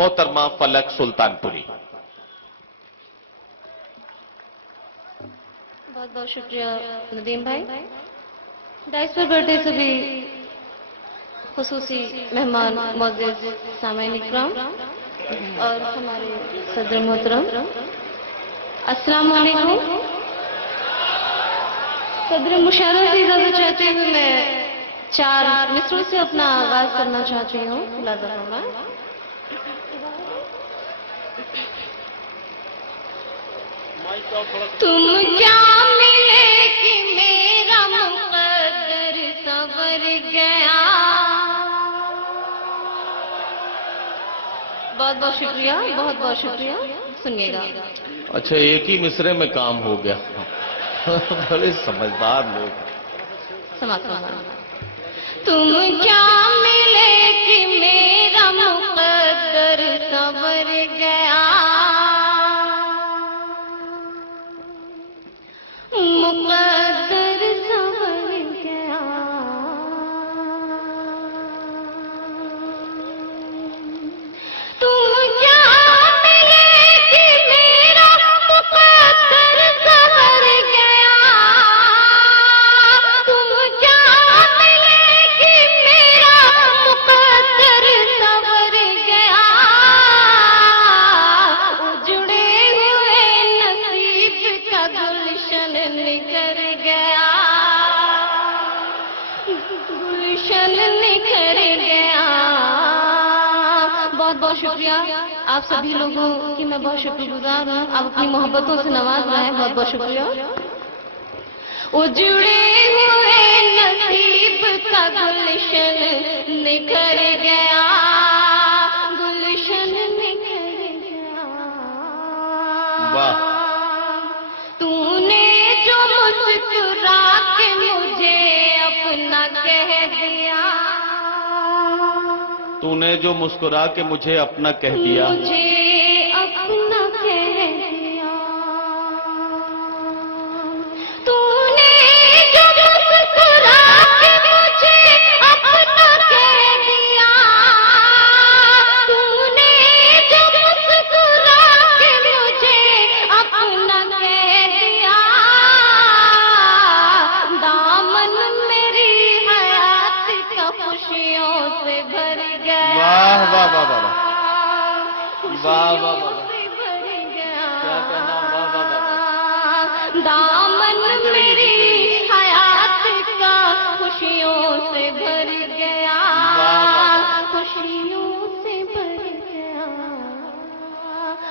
मोहतरमा फलक सुल्तानपुरी। बहुत बहुत शुक्रिया नदीम भाई। डाइस पर बैठे सभी खुसूसी मेहमान मोअज़्ज़िज़ सामईन इकराम और हमारे सदर मोहतरम, अस्सलाम वालेकुम। सदर मुशर्रफ से इजाजत चाहते हुए मैं 4 मिसरों से अपना आगाज करना चाहती हूँ। मुलाज़ा फरमाएं। तुम क्या मिले कि मेरा मुक़द्दर संवर गया। बहुत बहुत शुक्रिया, बहुत बहुत शुक्रिया। सुनिएगा। अच्छा, एक ही मिसरे में काम हो गया। बड़े समझदार लोग। समाप्त फरमाएं। तुम क्या मिले कि मेरा मुक़द्दर संवर गया। मुक़द्दर संवर गया। तुम क्या मिले कि मेरा मुक़द्दर संवर गया। तुम क्या मिले कि मेरा मुक़द्दर संवर गया। उजड़े हुए नसीब का गुलशन निखर गया। गुलशन निखर गया। बहुत बहुत शुक्रिया आप सभी लोगों की, मैं बहुत शुक्रगुजार हूँ। आप अपनी मोहब्बतों से नवाज रहे हैं। बहुत बहुत शुक्रिया। उजड़े हुए नसीब का गुलशन निखर गया। गुलशन निखर गया। वाह। तूने जो मुस्कुरा के मुझे अपना कह दिया। तूने जो मुस्कुरा के मुझे अपना कह दिया। मुझे अपना कह दिया। तूने जो मुस्कुरा के मुझे अपना कह दिया। तूने जो मुस्कुरा के मुझे अपना कह दिया। दामन मेरी हयात का खुशियों से भर गया। वाह वाह वाह वाह वाह। वाह वाह वाह। क्या कहना, वाह वाह वाह। दामन मेरी हयात का खुशियों से भर गया। खुशियों से भर गया।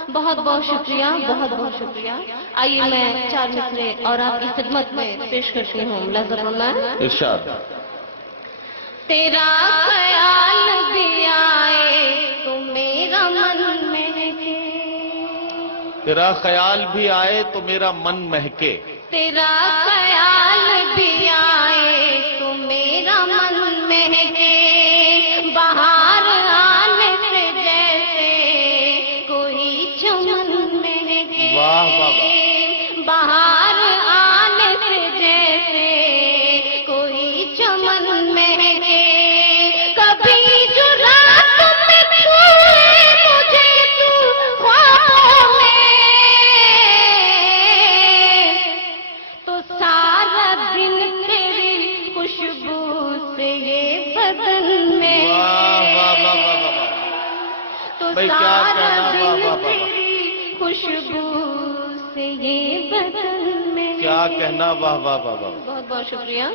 बहुत बहुत शुक्रिया, बहुत बहुत शुक्रिया। आइए मैं 4 मिसरे और आपकी खिदमत में पेश करती हूँ। मुलाज़ा फरमाएं। इरशाद। तेरा ख्याल भी आए तो मेरा मन महके। तेरा ख्याल भी आए तो मेरा मन महके। तेरा ख्याल भी आए तो मेरा मन महके। बाहर आने से जैसे कोई चमन महके। वाह वाह वाह। बाहर आने से जैसे कोई चमन महके। कभी जो रात में छुए मुझे तू ख्वाबों में, तो सारा दिन तेरी खुशबू से ये बदन में। वाह वाह वाह वाह वाह वाह। तो भाई क्या सारा कहना, वाह दिन वाह वाह वाह। तेरी खुशबू से ये बदन में। क्या कहना, वाह वाह वाह वाह। बहुत बहुत शुक्रिया।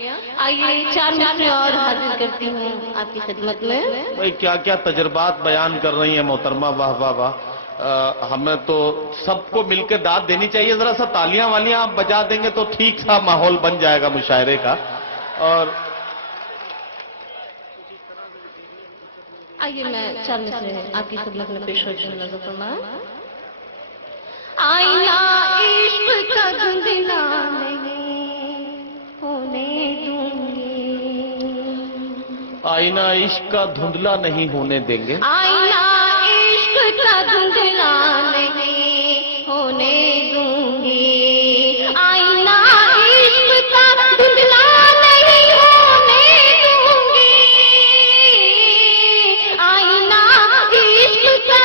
आइए 4 मिसरे और हाजिर करती हूँ आपकी खिदमत में। भाई क्या क्या तजुर्बात बयान कर रही है मोहतरमा, वाह वाह वाह। हमें तो सबको मिलकर दाद देनी चाहिए। जरा सा तालियां वालियां आप बजा देंगे तो ठीक सा माहौल बन जाएगा मुशायरे का। और आइए मैं 4 मिसरे आपकी खिदमत में पेश करती हूँ। मुलाज़ा फरमाएं। आईना इश्क का धुंधला नहीं होने दूंगी। आईना इश्क का धुंधला नहीं होने देंगे। आईना इश्क का धुंधला नहीं होने दूंगी। आईना इश्क का धुंधला नहीं होने दूंगी। आईना इश्क का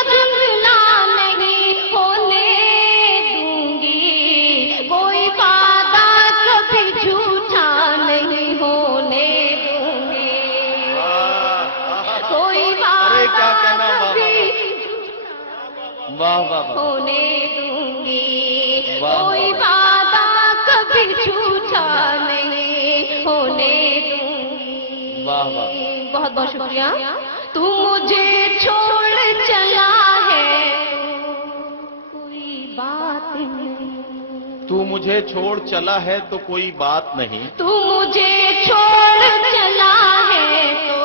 वाह वाह वाह होने दूंगी, वाह, कोई वाह। वादा कभी झूठा नहीं होने दूंगी। वाह, वाह। बहुत बहुत शुक्रिया। तू मुझे छोड़ चला है तो कोई बात नहीं, तू मुझे छोड़ चला है तो कोई बात नहीं, तू मुझे छोड़ चला है तो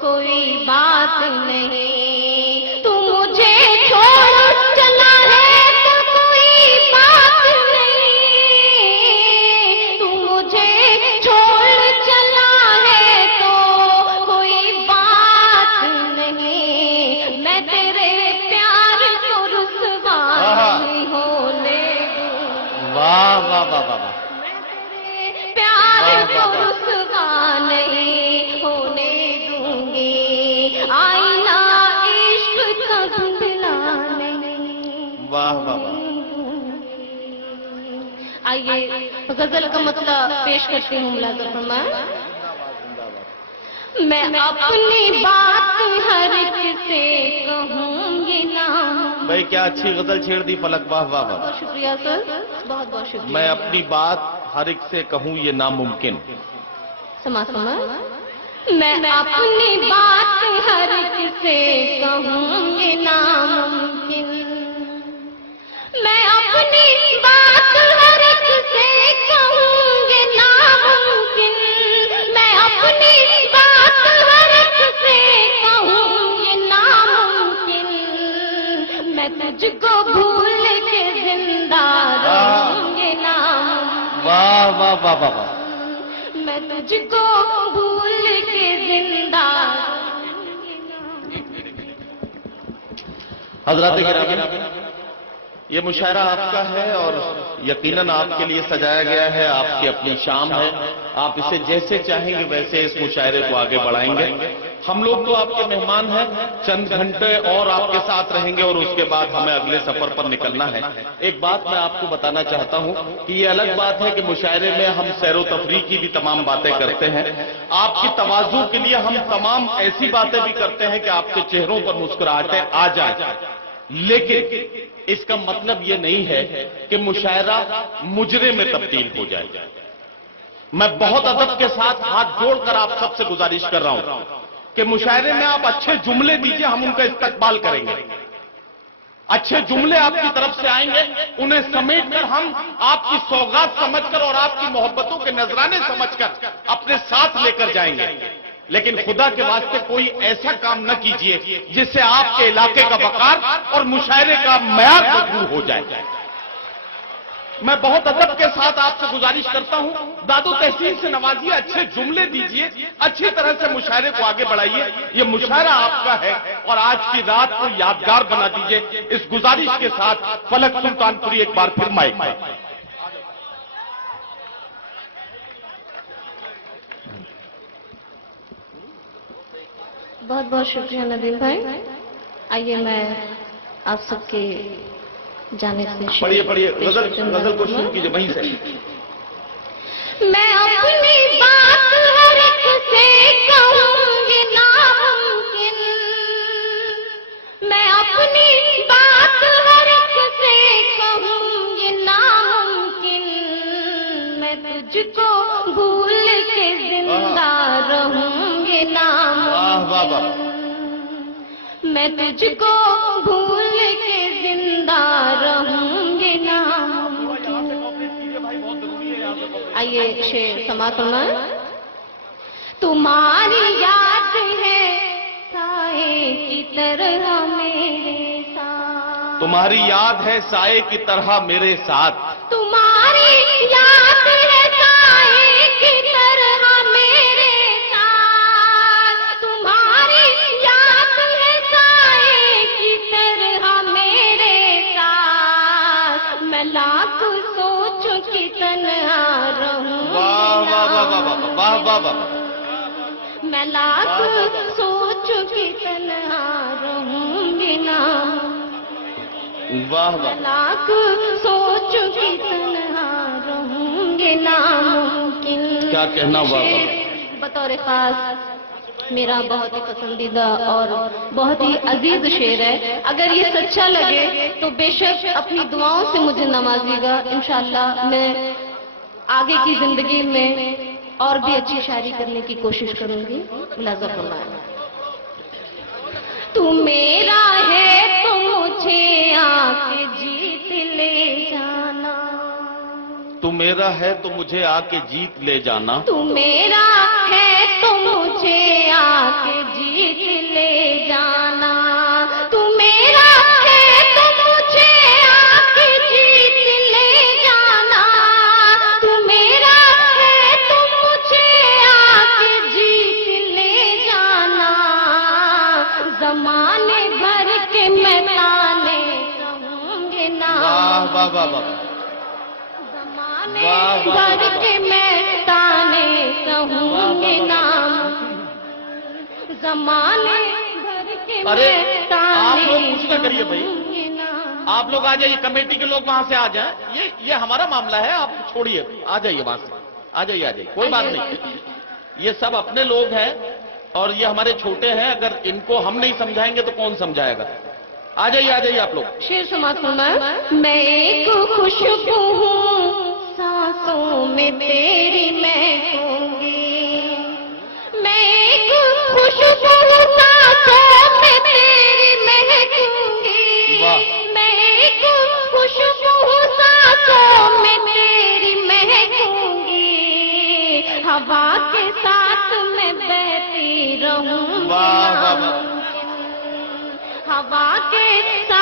कोई बात नहीं, तू मुझे छोड़ चला है तो कोई बात नहीं, तू मुझे छोड़ चला है तो कोई बात नहीं, मैं तेरे प्यार को रुसवा नहीं होने दूंगी। वाह वाह वाह वाह वाह। प्यार वाह, को वाह, वाह। रुसवा नहीं होने दूंगी, आईना इश्क का धुंधला नहीं। वाह वाह वाह। आइए गजल का मतलब पेश करती हूँ मुलाज़ा फरमाएं। मैं अपनी बात हर किसे कहूँगी ना। भाई क्या अच्छी गजल छेड़ दी फलक, वाह वाह वाह। बहुत शुक्रिया सर, बहुत बहुत शुक्रिया। मैं अपनी बात हर एक से कहूँ ये नामुमकिन। समा समा। मैं अपनी बात हर किसे कहूँगी नामुमकिन, मैं अपनी बात हर किसे कहूँगी नामुमकिन, मैं अपनी बात हर किसे कहूँगी नामुमकिन, मैं तुझको भूल के जिंदा रहूँगी नामुमकिन, वाह वाह वाह वाह वाह। मैं तुझको भूल के जिंदा। हजरत गिरामी, ये मुशायरा आपका है और यकीनन आपके लिए सजाया गया है, आपकी अपनी शाम है। आप इसे जैसे चाहेंगे वैसे इस मुशायरे को आगे बढ़ाएंगे। हम लोग तो आपके मेहमान हैं, चंद घंटे और आपके साथ रहेंगे और उसके बाद हमें अगले सफर पर निकलना है। एक बात मैं आपको बताना चाहता हूं कि ये अलग बात है कि मुशायरे में हम सैरो तफरीह की भी तमाम बातें करते हैं, आपकी तवाज़ु के लिए हम तमाम ऐसी बातें भी करते हैं कि आपके चेहरों पर मुस्कुराहटें आ जाए, लेकिन इसका मतलब ये नहीं है कि मुशायरा मुजरे में तब्दील हो जाए। मैं बहुत अदब के साथ हाथ जोड़कर आप सबसे गुजारिश कर रहा हूं कि मुशायरे में आप अच्छे जुमले दीजिए, हम उनका इस्तकबाल करेंगे। अच्छे जुमले आपकी तरफ से आएंगे, उन्हें समेटकर हम आपकी सौगात समझकर और आपकी मोहब्बतों के नजराने समझकर अपने साथ लेकर जाएंगे। लेकिन खुदा के वास्ते कोई ऐसा काम न कीजिए जिससे आपके इलाके का वकार और मुशायरे का मयार मजबूर हो जाए। मैं बहुत अदब के साथ आपसे गुजारिश करता हूं, दादो तहसीन से नवाजिए, अच्छे जुमले दीजिए, अच्छी तरह से मुशायरे को आगे बढ़ाइए। ये मुशायरा आपका है और आज की रात को यादगार बना दीजिए। इस गुजारिश के साथ फलक सुल्तानपुरी एक बार फिर माइक पर। बहुत बहुत शुक्रिया नदीम भाई। आइए मैं आप सबके जाने से पढ़िए पढ़िए, गजल को शुरू कीजिए वहीं से। मैं अपनी बात हर एक से कहूँगी नामुमकिन, मैं अपनी बात हर एक से कहूँगी नामुमकिन, मैं तुझको भूल के जिंदा रहूँगी नामुमकिन, मैं तुझको भूल के जिंदा रहूँगी नामुमकिन। आइए शेर समाप्त करना। तुम्हारी याद है साए की तरह मेरे साथ, तुम्हारी याद है साए की तरह मेरे साथ, तुम्हारी याद है साए की तरह मेरे साथ, तुम्हारी याद है साए की तरह मेरे साथ, मैं लाख सोचूं कि तन्हा रहूं, वाह वाह वाह वाह वाह वाह वाह, मैं लाख सोचूं कि तन्हा रहूंगी ना, वाह वाह, लाख सोचूं कि तन्हा रहूंगी नामुमकिन। क्या कहना, वाह वाह। बतौर खास میرا بہت ہی پسندیدہ اور بہت ہی عزیز شعر ہے. اگر یہ سچا لگے تو بے شک اپنی دعاؤں سے مجھے نوازیے گا. انشاءاللہ میں آگے کی زندگی میں اور بھی اچھی شاعری کرنے کی کوشش کروں گی. ملازم فرمائیں. تو میرا ہے تو مجھے آ کے جیت لے جانا. تو میرا ہے تو مجھے آ کے جیت لے جانا. تو میرا ہے تو مجھے آ کے جیت لے جانا. تو میرا ہے تو مجھے آ کے جیت لے جانا. تو میرا ہے تو مجھے آ کے جیت لے جانا. زمانے بھر کے میں تانے کہوں گے نا. واہ واہ واہ واہ. زمانے واہ واہ بھر واہ. کے میں تانے کہوں گے نا. زمانے بھر کے ارے میں آپ تانے لوگ کچھ نہ کریے بھائی. کہوں گے نا. آپ لوگ آ جائیے, کمیٹی کے لوگ وہاں سے آ جائیں. یہ ہمارا معاملہ ہے, آپ چھوڑیے. آ جائیے وہاں سے, آ جائیے, کوئی بات نہیں. یہ سب اپنے لوگ ہیں اور یہ ہمارے چھوٹے ہیں. اگر ان کو ہم نہیں سمجھائیں گے تو کون سمجھائے گا. آ جائیے آپ لوگ. شیر سماعت فرمائیں. میں ایک خوشبو ہوں سانسوں میں تیری مہکوں گی. میں ایک خوشبو ہوں سانسوں میں تیری مہکوں گی. واہ. میں ایک خوشبو ہوں سانسوں میں تیری مہکوں گی. ہوا کے ساتھ میں بہتی رہوں گی. واہ واہ واہ. ہوا کے ساتھ